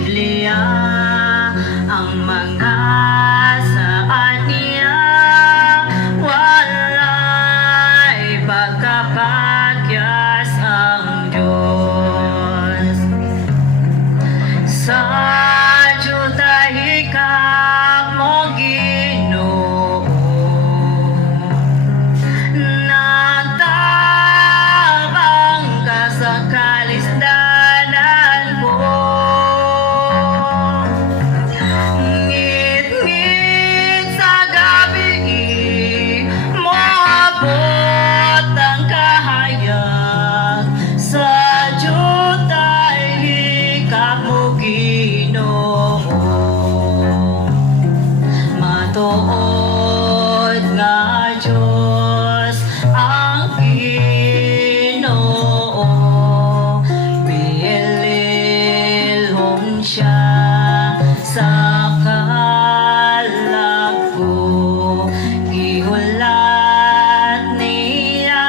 Biblia ang mga saad niya, walay pagkapakyas ang Diyos. Sa jutahikap mo Ginoo, nagtabang ka sa kalisdanan ko. Ngit-ngit sa gabi mo abot ang kahayag, sa jutahikap mo Ginoo. Matuod nga Diyos ang Ginoo, pililhon siya sa kalag ko. Gihulat niya,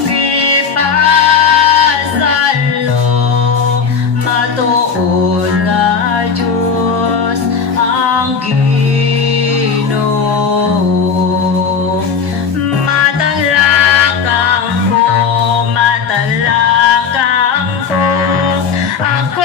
gipasalo, matuod nga Diyos ang Ginoo. Matalakang ko, ako